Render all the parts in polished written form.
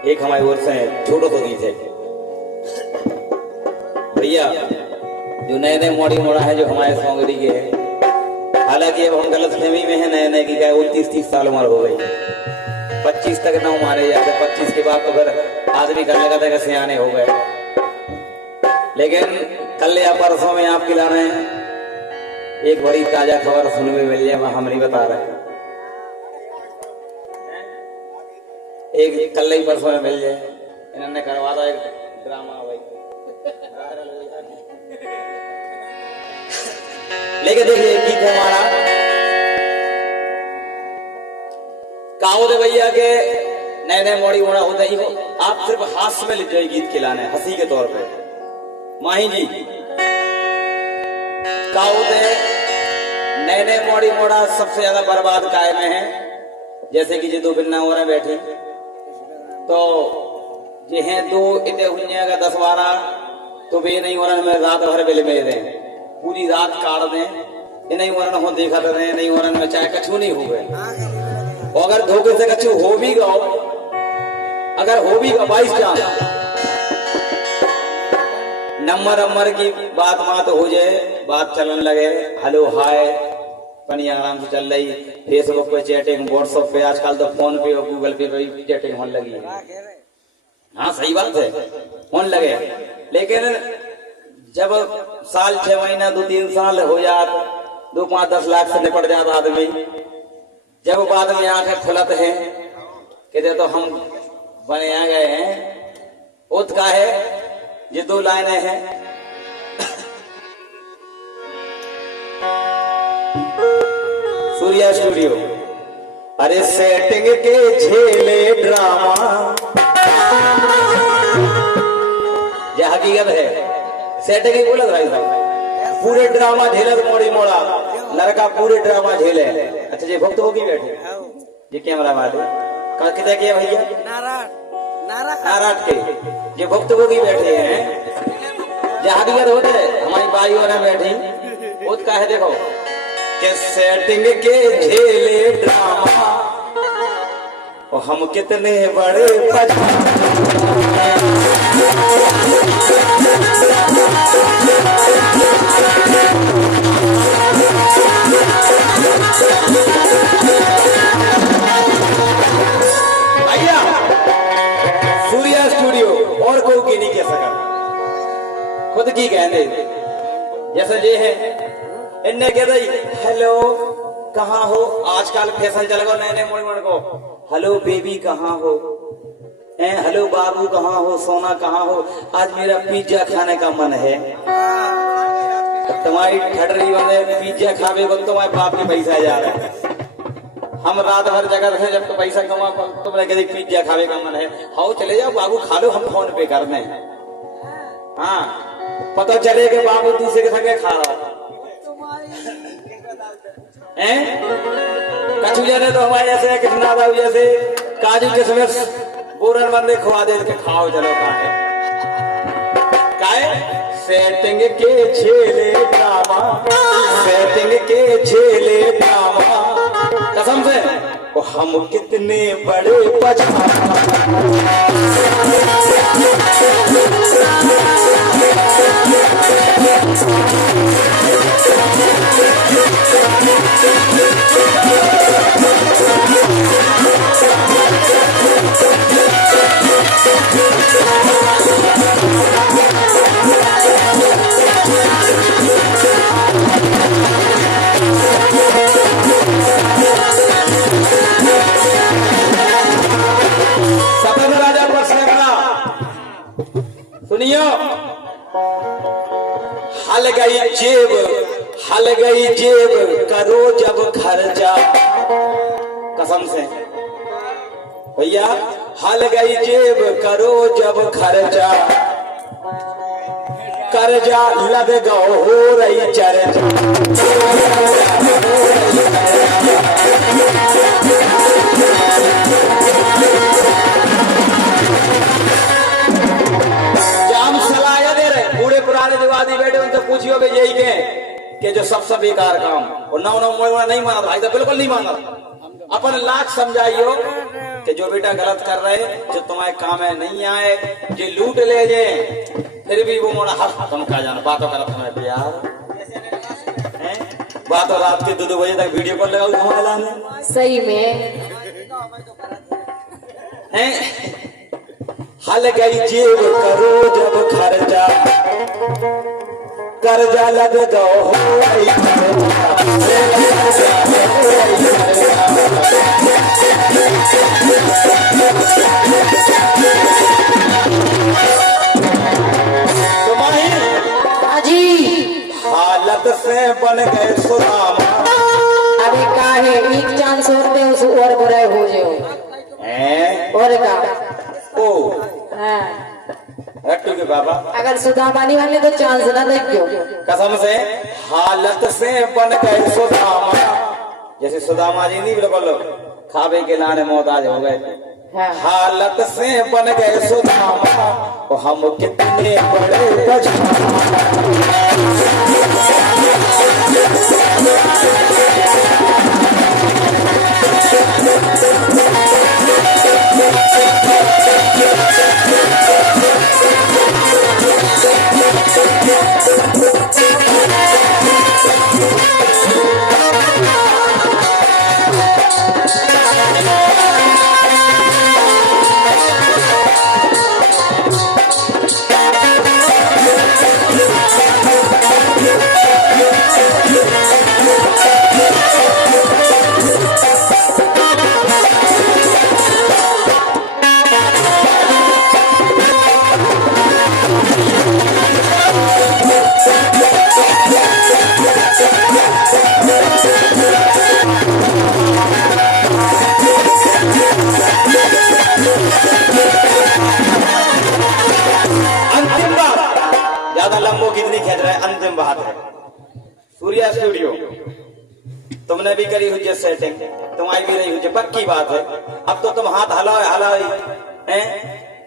एक हमारी ओर से छोटो तो गीत है भैया, जो नए नए मोड़ी मोड़ा है जो हमारे सौंगड़ी के है। हालांकि अब हम गलत फहमी में है नए नए की क्या 29-30 साल उम्र हो गई, 25 तक ना मारे जाते, 25 के बाद तो फिर आदमी करने का था सियाने हो गए। लेकिन कल या परसों में आप खिला रहे हैं एक बड़ी ताजा खबर सुनने में मिल जाए, हम नहीं बता रहे, एक कल ही परसों में मिल जाए। इन्होंने करवा दो एक ड्रामा भाई, लेकिन देखिए गीत हमारा कावद भैया के नए नए मोड़ी मोड़ा होता ही हो। आप सिर्फ हास्य में लिख जाए गीत खिलाने, हंसी के तौर पे। माही जी कावद नए नए मोड़ी मोड़ा सबसे ज्यादा बर्बाद काय में है। जैसे कि जो दो बिन्ना हो रहे बैठे तो ये हैं दो इतने हुए का 10-12 तो वे नहीं हो रहा मैं रात भर बेले में दें, पूरी रात काट दें, नहीं हो रहा हो देखा तो नहीं हो रहा में चाहे कछु नहीं हो गए। और अगर धोखे से कछु हो भी गो, अगर हो भी गो 22 चांस नंबर की बात हो जाए, बात चलन लगे, हेलो हाय पनी आराम से चल रही, फेसबुक पे चैटिंग, व्हाट्सएप पे, आजकल तो फोन पे और गूगल पे भी चैटिंग होने लगी है। हाँ सही बात है, होने लगे। लेकिन जब साल 6 महीना 2-3 साल हो जात, 2-5-10 लाख से निपट जाता आदमी, जब बाद में आंखें खुलत है कहते तो हम बने आ गए हैं। उत का है ये 2 लाइनें हैं। सूर्या स्टूडियो, अरे सेटिंग के झेले ड्रामा, ये हकीकत है, सेटिंग ही बोलत भाई साहब, पूरे ड्रामा झेलत मोड़ी मोड़ा, लड़का पूरे ड्रामा झेले। अच्छा ये भक्त होगी बैठे, ये कैमरा वाले कहा कितना किया भैया नाराट के, ये भक्त होगी बैठे हैं, ये हकीकत होते हमारी बाई हो रहे बैठी। उत का है देखो के सेटिंग के झेले ड्रामा और हम कितने बड़े भैया सूर्या स्टूडियो और कोई की नहीं कह सका, खुद की कहने जैसे ये है। इनने कह रही हेलो कहाँ हो, आजकल फैशन चल गो नए नए मोड़ को, हेलो बेबी कहाँ हो, हेलो बाबू कहाँ हो, सोना कहाँ हो, आज मेरा पिज्जा खाने का मन है। तुम्हारी ठटरी बने पिज्जा खावे को तुम्हारे बाप के पैसा जा रहा है, हम रात भर जगह रहे जब तो पैसा कमा तुम्हारे कहते पिज्जा खावे का मन है, हाउ चले जाओ बाबू खा लो, हम फोन पे कर दें। हाँ पता चले कि बाबू दूसरे के संगे खा रहा कछु जाने तो हमारे ऐसे कितना था, जैसे काजू किशमिश बोरन बंदे खुआ दे के खाओ चलो काहे सेटिंग के झेले ड्रामा, सेटिंग के झेले ड्रामा, कसम से वो हम कितने बड़े सुनियो, हल गई जेब करो जब खर्चा, कसम से भैया हल गई जेब करो जब खर्चा, कर्जा लद गो हो रही चर्चा। जाम सलाह दे रहे बूढ़े पुराने जो आदमी बैठे उनसे पूछियो भाई यही के जो सबसे बेकार काम और नौ नहीं माना भाई तो बिल्कुल नहीं माना। अपन लाख समझाइयो कि जो बेटा गलत कर रहे जो तुम्हारे काम में नहीं आए जो लूट ले जे फिर भी वो मोड़ा हक तुम खा जाना बातों कर तुम्हें प्यार बातों रात के 2 बजे तक वीडियो कॉल लगाओ मोबाइल में सही में हैं हल गई जेब करो जब खर्चा कर्जा लग दो हालत से बन गए सुदामा अरे काहे एक चांस होते उस और बुराई हो जाओ और का ओ हाँ रट्टू के बाबा अगर सुदामानी वाले तो चांस ना देखियो कसम से हालत से बन गए सुदामा जैसे सुदामा जी नहीं बिल्कुल खावे के लाने मोहताज हो गए हाँ। हालत से बन गए सुदामा तो हम कितने बड़े अंतिम बात है सूर्या स्टूडियो तुमने भी करी हुई सेटिंग तुम्हारी भी रही हुई पक्की बात है अब तो तुम हाथ हलाओ हैं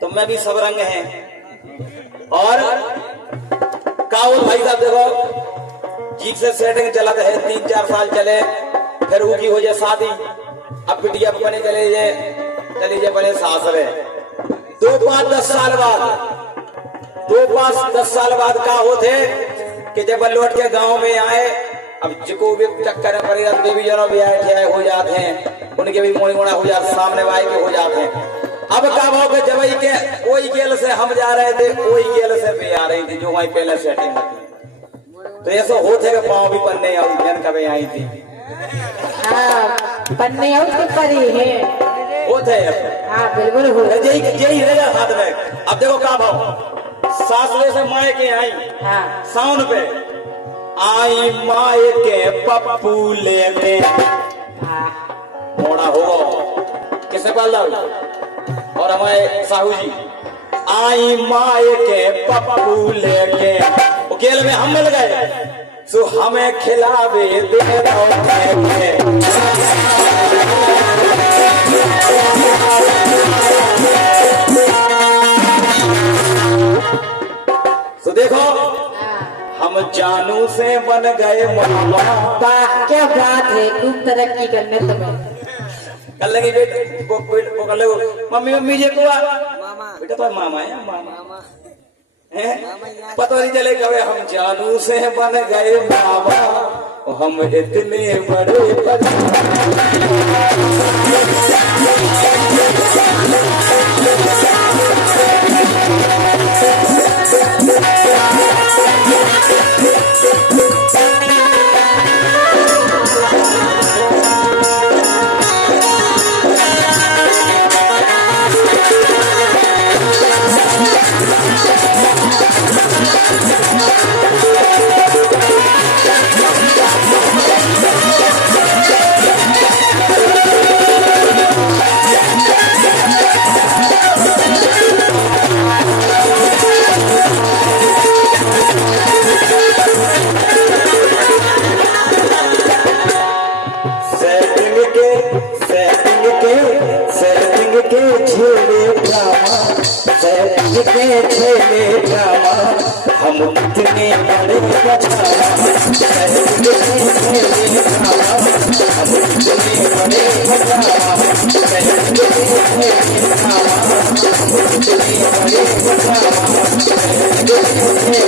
तुम में भी सब रंग हैं और काउल भाई साहब देखो जीत से सेटिंग चलत है 3-4 साल चले फिर उनकी हो जाए शादी अब बिटिया बने चले बने सासरे 2-5-10 साल बाद 2-5-10 साल बाद का होते कि जब लौट के गांव में आए अब जिको भी चक्कर पड़े देवी जनों भी आए हो जाते हैं उनके भी मोड़ी मोड़ा हो जाते सामने वाई के हो जाते हैं अब का भाव के जब के कोई गेल से हम जा रहे थे कोई गेल से भी आ रही थी जो वहीं पहले सेटिंग होती तो ऐसा होते कि पाँव भी पन्ने और जन कभी आई थी पन्ने और तो परी है होते हाँ बिल्कुल यही रहेगा हाथ में अब देखो का भाव सासरे से माए के आई हाँ। साउन पे आई माए के पप्पू लेने मोड़ा हो किसे पाल और हमारे साहू जी आई माए के पप्पू लेके खेल में हम मिल गए सो हमें खिलावे दे तो देखो हम जानू से बन गए मामा क्या बात है खूब तरक्की करने तुम्हें कर लेंगे बेटे कर ले मम्मी जी को बेटा तो मामा है मामा पता नहीं चले कभी हम जानू से बन गए मामा हम इतने बड़े हम कितने बड़े हम कितने बड़े बड़े